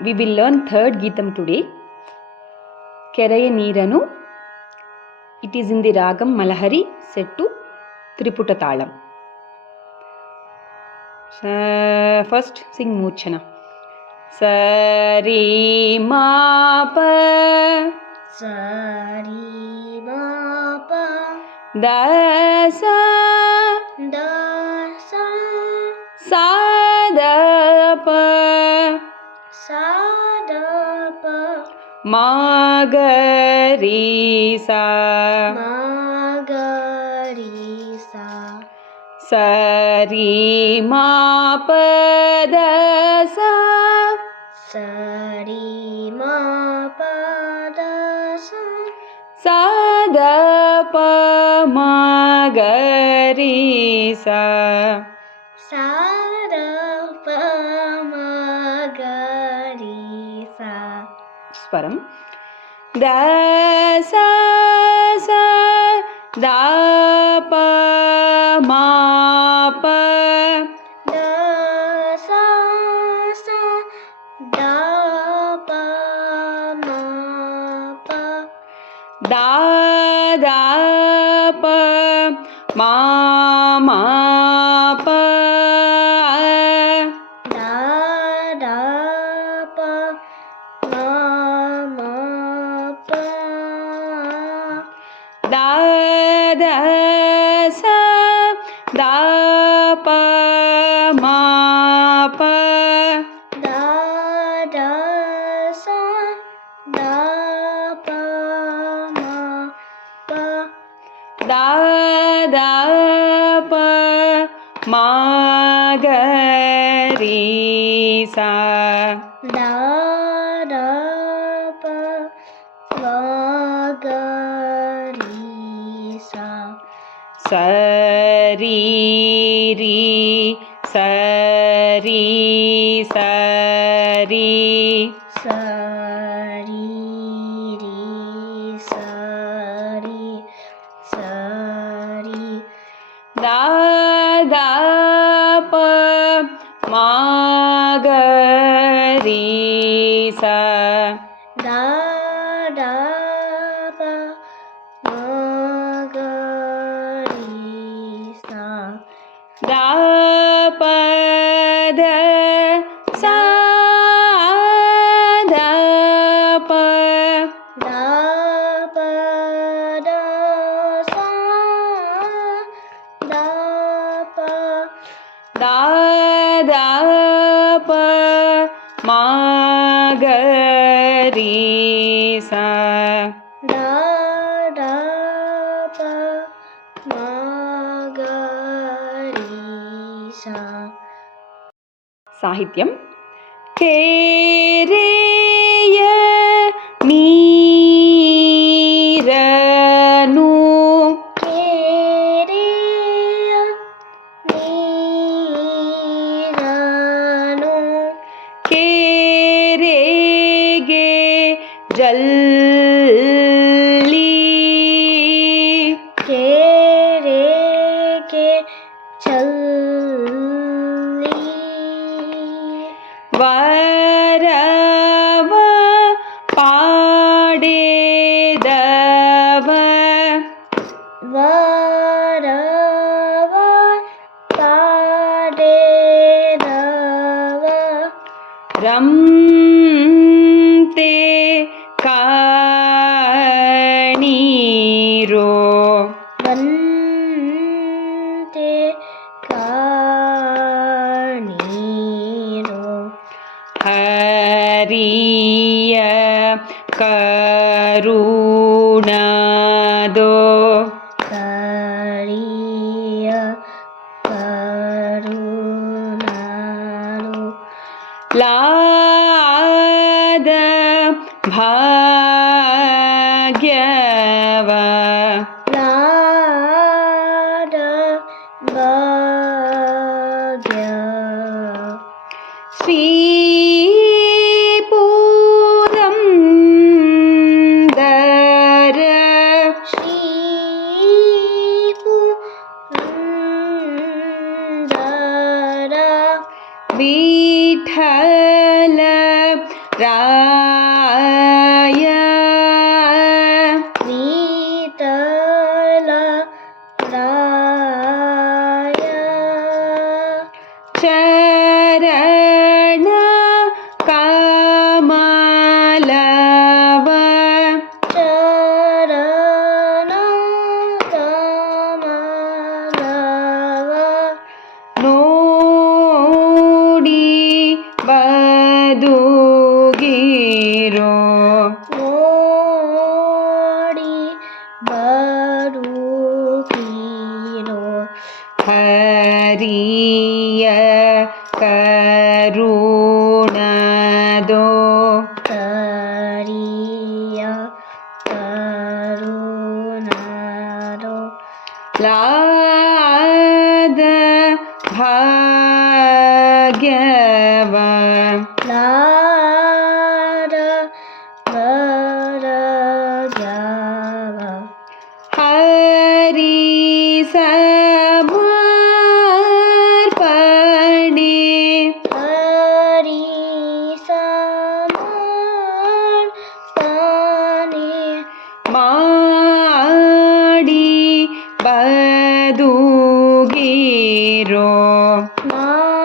We will learn third Geetam today. Keraya Neeranu. It is in the Ragam Malahari set to Triputa Talam. First sing Murchana. Sari ma pa Sari ma pa da sa sa da pa ma ga ri sa sari ma pa da sa Sari ma pa da sa sa da pa ma ga ri sa da pa ma ga ri sa. Swaram. Da sa sa da pa ma pa Da sa sa da pa ma pa da da pa ma ma pa da pa ma ma pa da da sa da pa ma pa da sa da pa ma pa da da pa ma ga ri sa da pa ma ga ri sa. Sari ri sari sari Sari ri sari sari da da pa ma ga ri sa da pa ma ga ri sa. da pa da sa da pa Da pa da sa da pa da da pa ma ga ri sa da pa ma ga ri sa. Sahityam. Kereya neeranu Kereya neeranu kerege jalli kerege challi varava padedava varava padedava ramte kaniro vante kaniro hariya karunado kariya karunaro lada bhagyava lada bhagya Sri Purandara Shri Purandara Vithala ರಾಯ ವಿಠಲ ರಾಯ ಚರಣ ಕಮಲವ ಚರಣ ಕಮಲವ ನೋಡಿ ಬದುಗಿರೋ ನೋಡಿ ಬರುತ್ತೀರೋ ಹರಿಯ ಕರುಣದೋ ಕರಿಯ ಕರುಣಾದೋ ಲಾದ ಭಾಗ್ಯವ ಲಾರ ವರಗ್ಯವ ಹರಿ ಸಮರ್ಪಣೆ ಹರಿ ಸಮರ್ಪಣೆ ಮಾಡಿ ಬದುಗಿರೋ ಮಾಡಿ